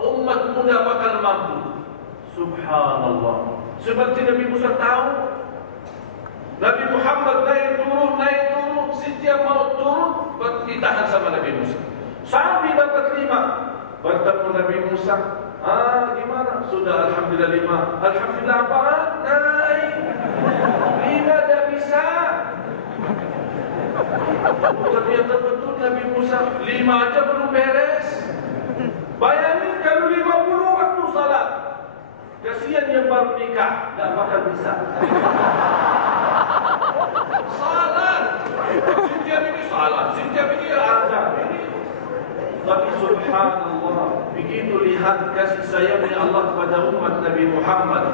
umatmu tidak bakal mampu. Subhanallah. Seperti Nabi Musa tahu, Nabi Muhammad naik turun. Setiap mau turun ditahan sama Nabi Musa. Sampai dapat 5. Bertemu Nabi Musa. Gimana? Sudah alhamdulillah 5. Alhamdulillah apaan? Naik 5 dah bisa. Ternyata betul Nabi Musa 5 aja belum beres. Bayangin kalau 50 waktu salat. Kasihan yang baru nikah, tak bakal bisa. Salat. Setiap ini salat, setiap ini azan. Tapi subhanallah, begitu lihat kasih sayangnya Allah kepada umat Nabi Muhammad.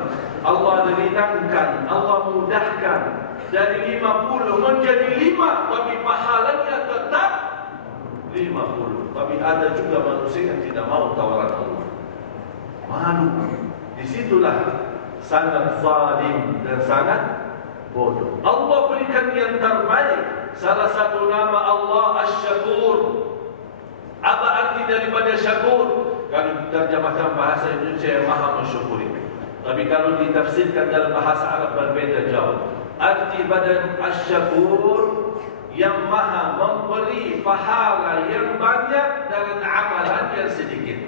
Allah ringankan, Allah mudahkan. Dari 50 menjadi 5, tapi pahalanya tetap 50. Tapi ada juga manusia yang tidak mau tawaran Allah. Malu. Disitulah sangat zalim dan sangat bodoh. Allah berikan yang terbaik. Salah satu nama Allah Asy-Syakur. Apa arti daripada syakur? Kalau diterjemahkan bahasa Indonesia, yang maha mensyukuri. Tapi kalau ditafsirkan dalam bahasa Arab berbeda jauh. Arti badan Asy-Syakur, yang maha memberi pahala yang banyak dengan amalan yang sedikit.